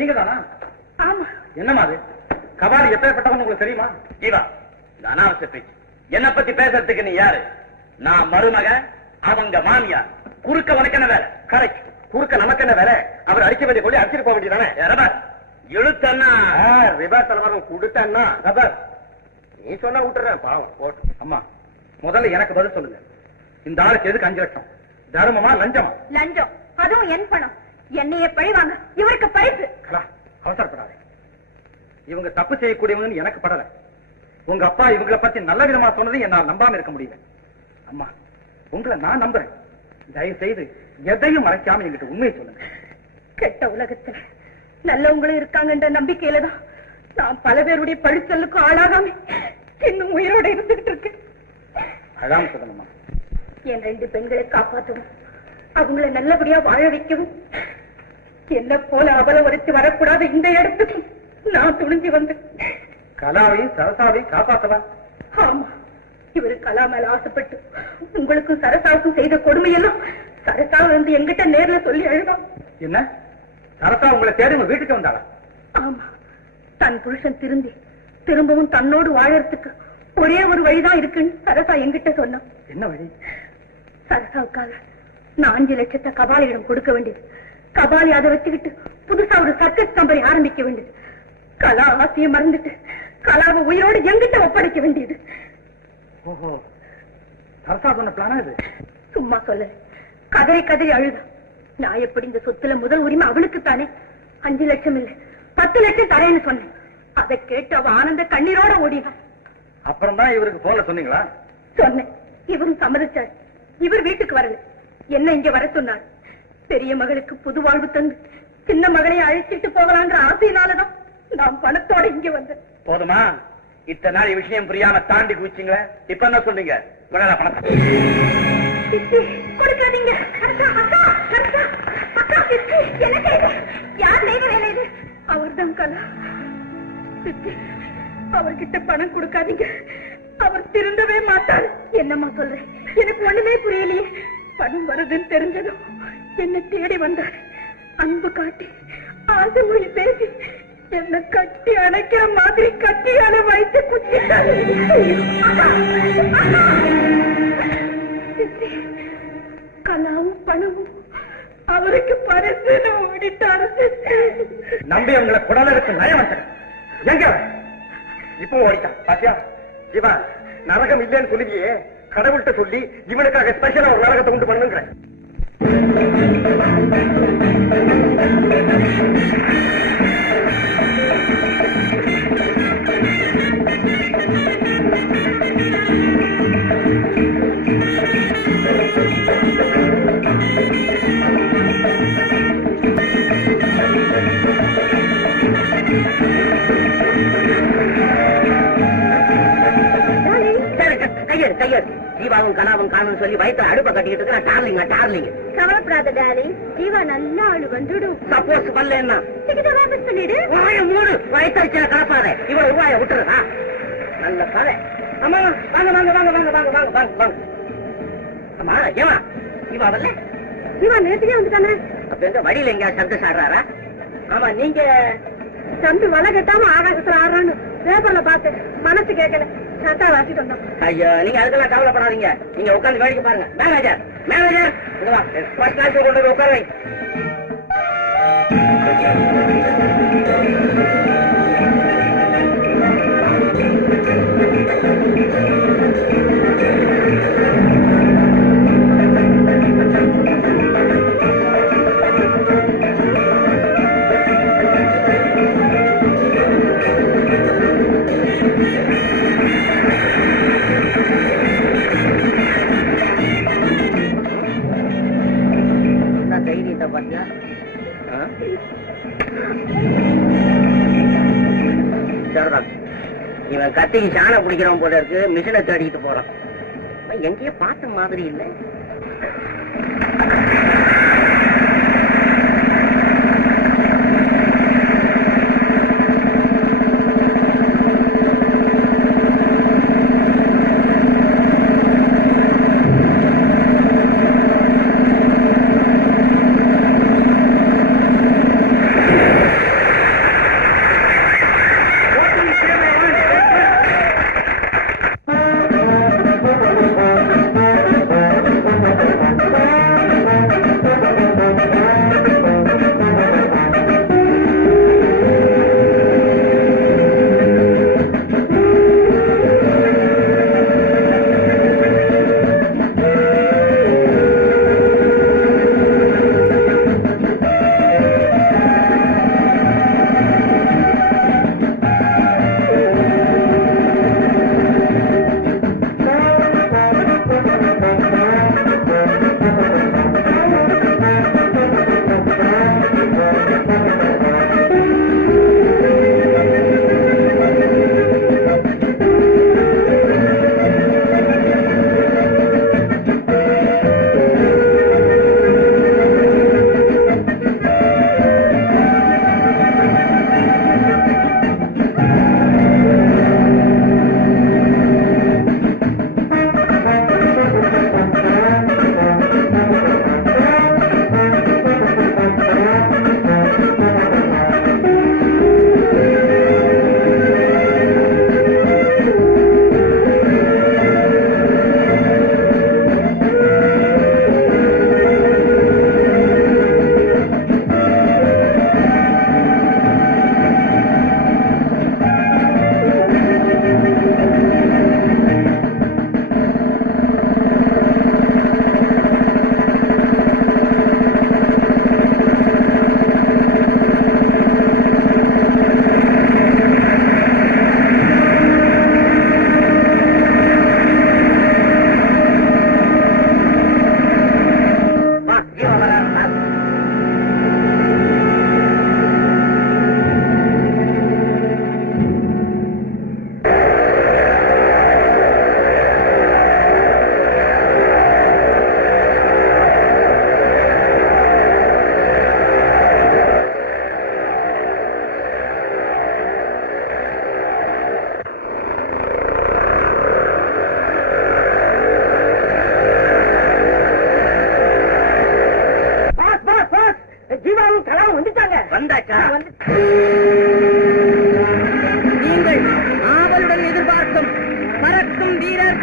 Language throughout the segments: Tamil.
நீங்க தானா? ஆமா. என்னமா அது? கபாலி எப்பேற்பட்டவன் உங்களுக்கு தெரியுமா? ஜீவா, இந்த அனாவசிய பேச்சு. என்ன பத்தி பேசுறதுக்கு நீ யாரு? நான் மருமக, அவங்க மாமியார். குறுக்க உனக்கு என்ன வேலை? கரெக்ட். குறுக்க நமக்கு என்ன வேலை? அவர் அடிக்க வேண்டிய கொள்ளி அடிச்சிட்டு போக வேண்டியதானே? இழுத்தன்னா ரிவர்ஸ் தலைவரம் கொடுத்தா கபர் நீ சொன்னா விட்டுறேன். பாவம் போட்டு. அம்மா, முதல்ல எனக்கு பதில் சொல்லுங்க. இந்த ஆளுக்கு எதுக்கு 5 லட்சம்? தர்மமா லஞ்சமா? லஞ்சம். அதுவும் என் பணம். என்னைய பழிவாங்க. இவருக்கு பரிசு. அவசரப்படாது. இவங்க தப்பு செய்யக்கூடியவங்கன்னு எனக்கு படல. உங்க அப்பா இவங்களை பத்தி நல்ல விதமா சொன்னது என்னால் நம்பாம இருக்க முடியல. அம்மா, உங்களை நான் நம்புறேன். தயவு செய்து எதையும் மறைக்காம என்கிட்ட உண்மையை சொல்லுங்க. கெட்ட உலகத்துல நல்லவங்களும் இருக்காங்கன்ற நம்பிக்கையில தான் நான் பல பேருடைய பழிச்சலுக்கு ஆளாகாம இன்னும் உயிரோட இருந்துகிட்டு இருக்கேன். அதான் சொல்லணுமா? என் 2 பெண்களை காப்பாற்றவும், அவங்களை நல்லபடியா வாழ வைக்கவும், என்ன போல அபலவரித்து வரக்கூடாது இந்த இடத்துக்கு நான் துணிஞ்சு வந்தேன். கலாவையும் சரசாவையும் காப்பாற்றலாம். ஆமா, இவரு கலா மேல ஆசைப்பட்டு உங்களுக்கும் சரசாவுக்கும் செய்த கொடுமையெல்லாம் சரசா வந்து எங்கிட்ட நேர்ல சொல்லி அழுதான். என்ன? சரசா உங்களை தேடி உங்க வீட்டுக்கு வந்தாளா? ஆமா, தன் புருஷன் திரும்பவும் தன்னோடு வாழறதுக்கு ஒரே ஒரு வழிதான் இருக்குன்னு சரசா எங்கிட்ட சொன்னான். என்ன வழி? சரசாவுக்காக நான் 5 லட்சத்தை கபாலியிடம் கொடுக்க வேண்டியது. கபாலி அதை வச்சுக்கிட்டு புதுசா ஒரு சர்க்கஸ் கம்பெனி ஆரம்பிக்க வேண்டியது. கலா ஆசையை மறந்துட்டு கலாவை உயிரோடு எங்கிட்ட ஒப்படைக்க வேண்டியது. ஓஹோ, சரசா சொன்ன பிளானா இது? சும்மா சொல்லல, கதறி கதறி அழுதா. நான் எப்படி இந்த சொத்துல முதல் உரிமை அவளுக்கு தானே. 5 லட்சம் இல்ல 10 லட்சம் தரேன்னு சொன்னேன். அதை கேட்டு அவ ஆனந்த கண்ணீரோட ஓடினான். அப்புறம் தான் இவருக்கு போல சொன்னீங்களா? சொன்னேன். இவரும் சம்மதிச்சார். இவர் வீட்டுக்கு வரல, என்ன இங்க வர சொன்னார். பெரிய மகளுக்கு புது வாழ்வு தந்து சின்ன மகளை அழைச்சிட்டு போகலான்ற ஆசையினாலதான் நான் பணத்தோட இங்க வந்தேன். போதுமா? இத்தனை நாள் விஷயம் புரியாம தாண்டி குதிச்சிங்களே, இப்ப என்ன சொல்றீங்க? பணத்தை கொடுக்காதீங்க. யார் செய்த வேலை இது? அவர்தான் கலா. அவர்கிட்ட பணம் கொடுக்காதீங்க, அவர் திருந்தவே மாட்டார். என்னம்மா சொல்றேன்? எனக்கு ஒண்ணுமே புரியலையே. பணம் வருதுன்னு தெரிஞ்சதும் என்ன தேடி வந்தார். அன்பு காட்டி ஆசை மொழி பேசி என்ன கட்டி அணைக்கிற மாதிரி கட்டியால வைத்து குத்திட்டாரு. கலாவும் பணமும் அவருக்கு பரிசு ஓடிட்டாரு. நம்பி அவங்களை குடலுக்கு நயம் வச்ச எங்க இப்போ ஓடிட்டான் பாத்தியா? ஜீவா, நரகம் இல்லைன்னு சொல்லுவியே, கடவுள்கிட்ட சொல்லி இவனுக்காக ஸ்பெஷலா ஒரு நரகத்தை உண்டு பண்ணுங்கிறேன். கையெடு. ஜீவாவும் கலாவும் காணும் சொல்லி வயிற்று அடுப்ப கட்டிக்கிட்டு இருக்கா. டார்லிங்க கவலைப்படாத டாலி, ஜீவா நல்ல ஆளு வந்துடும். சப்போஸ் வரலன்னா சொல்லிடு. மூடு வயிற்று கலப்பாத. இவ்வளவு ரூபாய விட்டுறா. நல்ல கதை. ஆமா, வாங்க வாங்க வாங்க வாங்க வாங்க வாங்க வாங்க வாங்க. ஆமா, ஏமா ஜீவா வரல? ஜீவா நேரத்துக்கே வந்துட்டானே. அப்ப எங்க வழியில எங்க சந்து சாடுறாரா? ஆமா, நீங்க சந்து வலை கட்டாம ஆகாசத்துல ஆடுறான்னு பேப்பர்ல பார்த்து மனசு கேட்கல. சட்டா வாசிட்டு வந்தோம். ஐயோ, நீங்க அதுக்கெல்லாம் கவலைப்படாதீங்க. நீங்க உட்காந்து வேடிக்கை பாருங்க. மேனேஜர் இங்க வா, ஃபர்ஸ்ட் கிளாஸ் கொண்டு போய் உட்கார வை. இவன் கத்திக்கு சாணம் பிடிக்கிறவன் போல இருக்கு. மிஷினை தேடிட்டு போறான். எங்கேயோ பார்த்த மாதிரி இல்லை.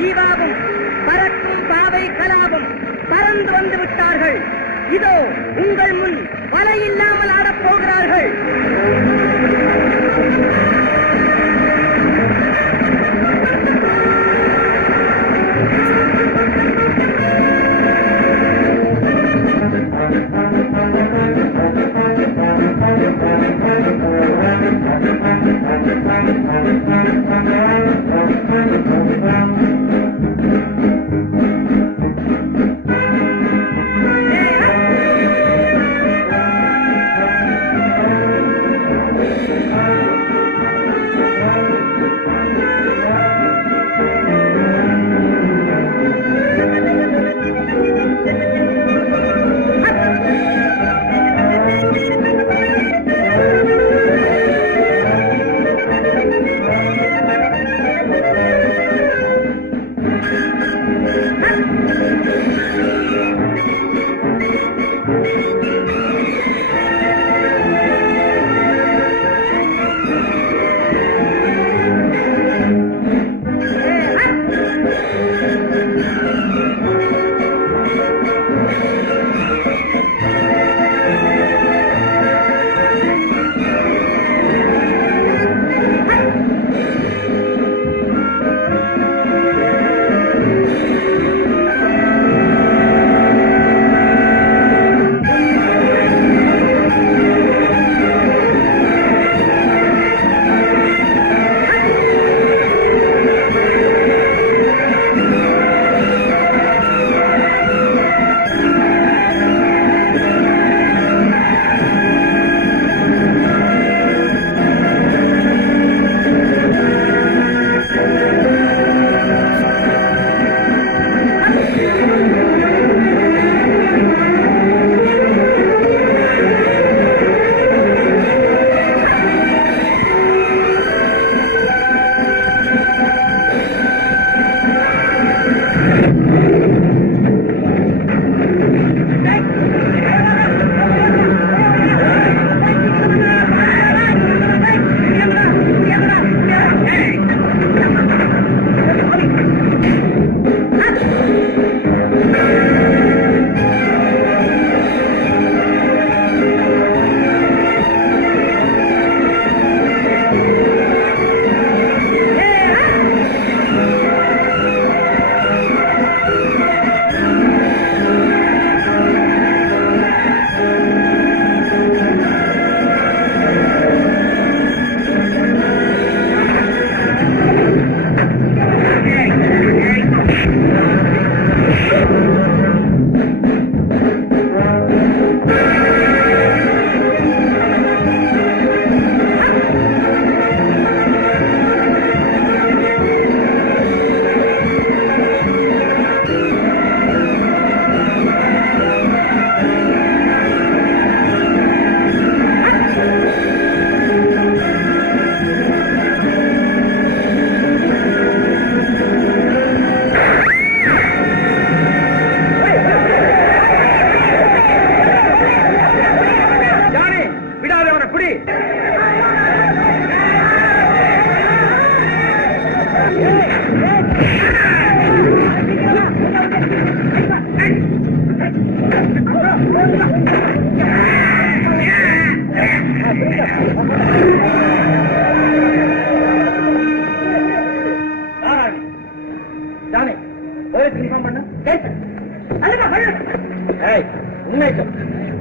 ஜீவாவும் பறக்கும் பாவை கலாவும் பறந்து வந்து விட்டார்கள். இதோ உங்கள் முன் வலை இல்லாமல் ஆடப் போகிறார்கள்.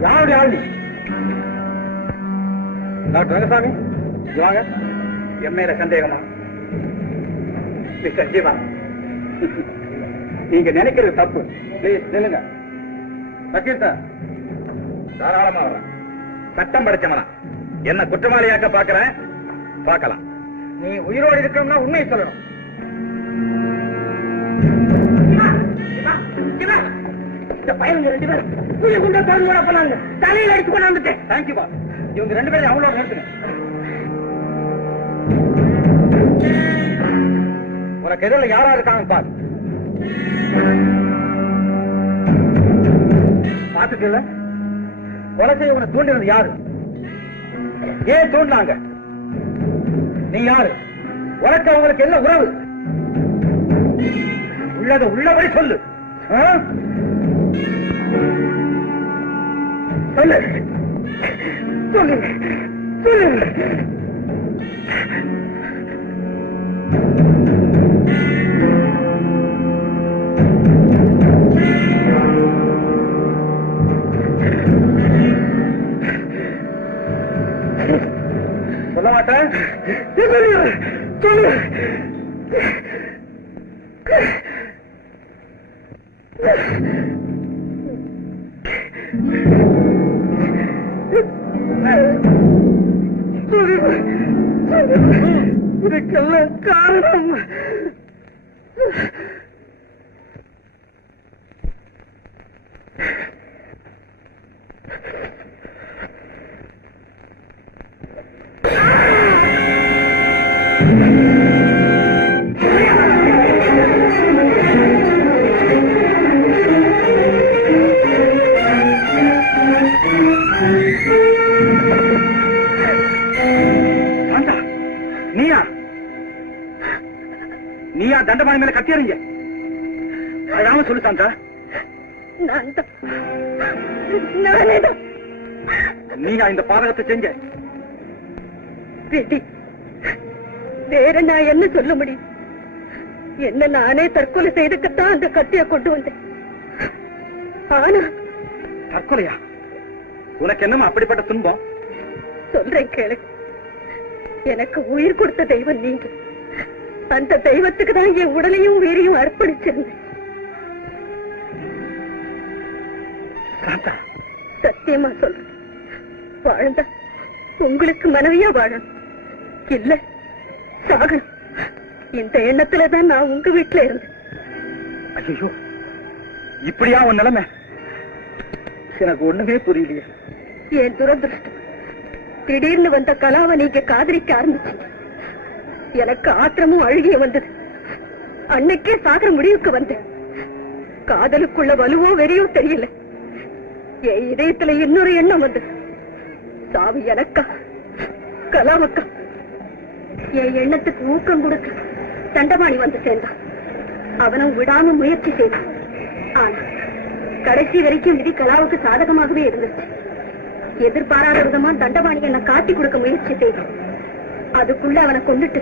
யாருடைய ஆள் நீ? டாக்டர் ரங்கசாமி வாங்க. என் மேல சந்தேகமா? மிஸ்டர் ஜீவா, நீங்க நினைக்கிறது தப்பு. பிளீஸ் நில்லுங்க. வக்கீல் சார், தாராளமா வர. சட்டம் படிச்சவனா என்ன குற்றவாளியாக்க பாக்குறேன், பார்க்கலாம். நீ உயிரோடு இருக்கணும்னா உண்மையை சொல்லணும். இந்த பையனுங்க 2 பேரும் புள்ளி குண்ட திறந்து விட போனாங்க. தலையில் அடிச்சு கொண்டாந்துட்டேன். தேங்க்யூ பா. இவங்க 2 பேரும் அவங்களோட நிறுத்துங்க. உனக்கு எதிரில் யாரா இருக்காங்க பாரு. பாத்துக்கல, கொலை செய்ய உன தூண்டினது யாரு? ஏன் தூண்டினாங்க? நீ யாரு? உனக்கு அவங்களுக்கு என்ன உறவு? உள்ளத உள்ளபடி சொல்லு. சொல்லு சொல்லு சொல்லு. சொல்ல மாட்டேன். சொல்லு. இதுக்கெல்லாம் காரணம் நீயா தண்டபாணி மேல கத்தியறீங்க? அழாம சொல்லு சாந்தா. நீயா இந்த பாதகத்தை செஞ்ச? வேற நான் என்ன சொல்ல முடியும்? என்ன நானே தற்கொலை செய்துக்கத்தான் அந்த கத்திய கொண்டு வந்தேன். ஆனா தற்கொலையா? உனக்கு என்னமா அப்படிப்பட்ட துன்பம்? சொல்றேன் கேளு. எனக்கு உயிர் கொடுத்த தெய்வம் நீங்க. அந்த தெய்வத்துக்கு தான் என் உடலையும் உயிரையும் அர்ப்பணிச்சிருந்தேன். சத்தியமா சொல்றேன். வாழ்ந்தா உங்களுக்கு மனைவியா வாழணும், இல்ல சாகணும். இந்த எண்ணத்துலதான் நான் உங்க வீட்டுல இருந்தேன். ஐயோ, இப்படியா உன் நிலைமை? எனக்கு ஒண்ணுமே புரியலையே. என் துரதிருஷ்டம், திடீர்னு வந்த கலாவை நீங்க காதலிக்க ஆரம்பிச்சீங்க. எனக்கு ஆத்திரமும் அழுகிய வந்தது. அன்னைக்கே சாகர முடிவுக்கு வந்தேன். காதலுக்குள்ள வலுவோ வெறியோ தெரியல. என் இதயத்துல இன்னொரு எண்ணம் வந்தது. சாவி எனக்கா கலாவுக்கா? என் எண்ணத்துக்கு ஊக்கம் கொடுக்க தண்டபாணி வந்து சேர்ந்தான். அவனும் விடாம முயற்சி செய்தான். ஆனா கடைசி வரைக்கும் விதி கலாவுக்கு சாதகமாகவே இருந்துச்சு. எதிர்பாராத விதமா தண்டபாணி என்ன காட்டி கொடுக்க முயற்சி செய்தான். அதுக்குள்ள அவனை கொண்டுட்டு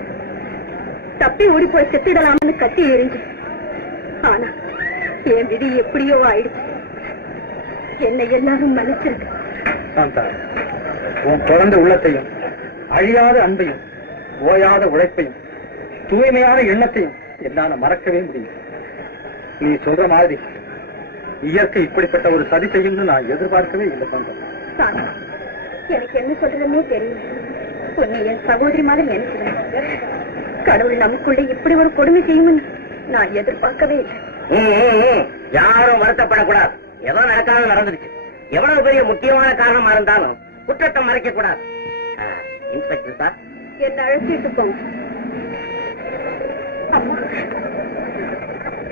தப்பி ஓடி போய் செத்திடலாம்னு கத்தி எறிஞ்சு. ஆனா என் விதி எப்படியோ ஆயிடுச்சு. என்னை எல்லாரும் மன்னிச்சிருக்கு. சாந்தா, உன் குழந்தை உள்ளத்தையும் அழியாத அன்பையும் ஓயாத உழைப்பையும் தூய்மையான எண்ணத்தையும் என்னால மறக்கவே முடியும். நீ சொல்ற மாதிரி இயற்கை இப்படிப்பட்ட ஒரு சதி செய்யும் நான் எதிர்பார்க்கவே இல்லை. சாந்தா, எனக்கு என்ன சொல்றதுன்னே தெரியல. உன்னை என் சகோதரி மாதிரி நினைக்கிறேன். கடவுள் நமக்குள்ள இப்படி ஒரு கொடுமை செய்யும் நான் எதிர்பார்க்கவே இல்லை. யாரும் வருத்தப்படக்கூடாது. ஏதோ நடக்காத நடந்துருச்சு. எவ்வளவு பெரிய முக்கியமான காரணமா இருந்தாலும் குற்றத்தை மறைக்க கூடாது. இன்ஸ்பெக்டர் சார், என்ன அழைச்சிட்டு போங்க. அம்மா,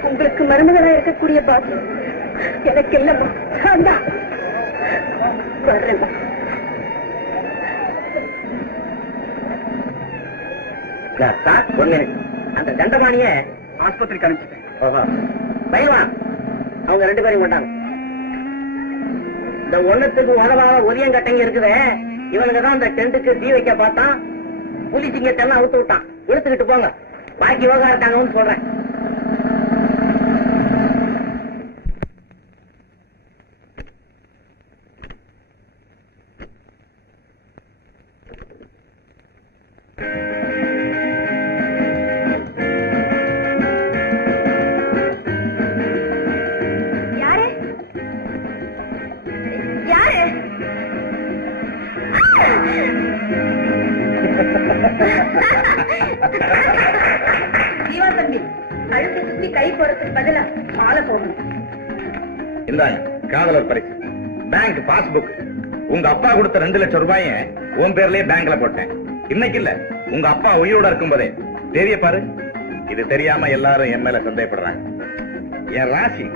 உங்களுக்கு மருமகளா இருக்கக்கூடிய பாக்கி எனக்கு இல்லம்மா. வர்றேம்மா. சார், ஒரு நிமிஷம். அந்த தண்டபாணிய ஆஸ்பத்திரிக்கு அனுப்பிச்சிட்டேன். பயமா? அவங்க 2 பேரும் கொண்டாங்க. இந்த ஒண்ணுத்துக்கு உதவாத ஒதியங்கட்டைங்க இருக்குதே, இவனுக்கு தான் இந்த டென்ட்டுக்கு தீ வைக்க பார்த்தான். புலிச்சிங்க தெல்லாம் அவுத்து விட்டான். இழுத்துக்கிட்டு போங்க. பாக்கி யோகா இருக்காங்கன்னு சொல்றேன். கழுத்து சுத்தி கை போறதுக்கு பதிலா மாலை போடணும். இந்தாங்க காதலர் பரிசு, பேங்க் பாஸ்புக். உங்க அப்பா கொடுத்த 2 லட்சம் ரூபாய உன் பேர்லயே பேங்க்ல போட்டேன். இன்னைக்கு இல்ல, உங்க அப்பா உயிரோட இருக்கும் போதே. தெரிய பாரு. இது தெரியாம எல்லாரும் என் மேல சந்தேகப்படுறாங்க. என் ராசி.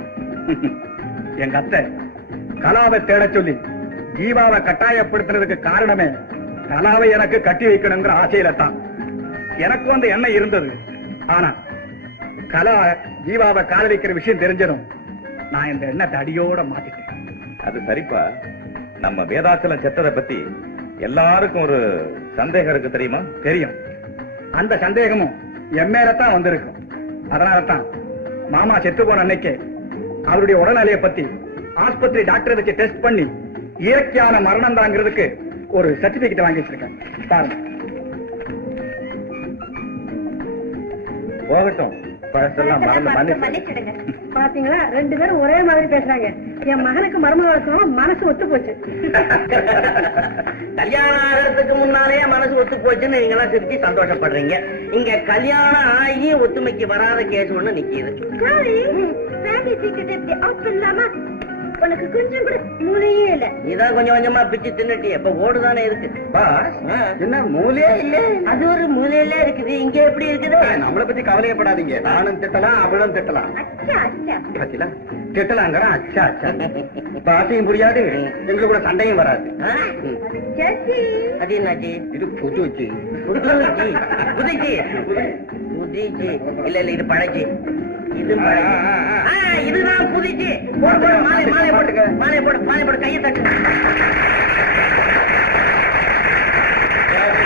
எங்க அத்தை கலாவை தேட சொல்லி ஜீவாவை கட்டாயப்படுத்துறதுக்கு காரணமே கலாவை எனக்கு கட்டி வைக்கணுங்கிற ஆசையில தான். எனக்கு வந்து என்ன இருந்தது. ஆனா கலா ஜீவாவை காதலிக்கிற விஷயம் தெரிஞ்சதும் நான் இந்த எண்ணத்தை அடியோட மாத்திட்டேன். அது சரிப்பா. நம்ம வேதாச்சலம் செத்ததை பத்தி எல்லாருக்கும் ஒரு சந்தேகம் இருக்கு, தெரியுமா? தெரியும். அந்த சந்தேகமும் என் மேலத்தான் வந்திருக்கும். அதனாலதான் மாமா செத்து போன அன்னைக்கு அவருடைய உடல்நிலையை பத்தி ஆஸ்பத்திரி டாக்டரை வச்சு டெஸ்ட் பண்ணி இயற்கையான மரணம் தாங்கிறதுக்கு ஒரு சர்டிபிகேட் வாங்கி வச்சிருக்கேன். பாருங்க. போகட்டும், பழசெல்லாம் மறந்து மன்னிச்சு. மன்னிச்சிடுங்க. பாத்தீங்களா, 2 பேரும் ஒரே மாதிரி பேசுறாங்க. என் மகனுக்கு மருமக இருக்கணும், மனசு ஒத்து போச்சு. கல்யாணம் ஆகிறதுக்கு முன்னாலே மனசு ஒத்து போச்சுன்னு நீங்க எல்லாம் சிரிச்சு சந்தோஷப்படுறீங்க. இங்க கல்யாணம் ஆகி ஒத்துமைக்கு வராத கேஸ் ஒண்ணு நிக்கிது. ஃபேமிலி சீக்ரெட் எப்படி அவுட் பண்ணலாமா? உனக்கு கொஞ்சம் கூட மூளையே இல்ல. இதான் கொஞ்சம் கொஞ்சமா பிச்சு தின்னுட்டு எப்ப ஓடுதானே இருக்கு. பாஸ், என்ன மூலையே இல்ல? அது ஒரு மூலையில இருக்குது, இங்க எப்படி இருக்குது? நம்மளை பத்தி கவலையப்படாதீங்க. நானும் திட்டலாம், அவளும் திட்டலாம். அச்சா அச்சா. பாத்தீங்களா? திட்டலாங்கிற அச்சா அச்சா. பாத்தையும் புரியாது, எங்களுக்கு கூட சண்டையும் வராது. ஜெசி. அது என்னாச்சு? இது புது வச்சு புதுச்சி புதுச்சி புதுச்சி இல்ல இல்ல, இது பழச்சி. இது பழச்சி. இதுதான் புதுச்சி. போடு போடு, மாலை மாலை போட்டுக்க, மாலை போடு, மாலை போடு, கையை தட்டு.